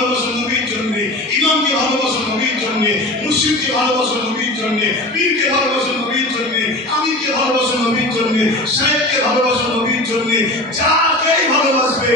ভালোবাসো নবীর জন্য, ইমামকে ভালোবাসো নবীর জন্য, মুর্শিদকে ভালোবাসো নবীর জন্য, পীরকে ভালোবাসো নবীর জন্য, আমিরকে ভালোবাসো নবীর জন্য, সাহেবকে ভালোবাসো নবীর জন্য। যাকেই ভালোবাসবে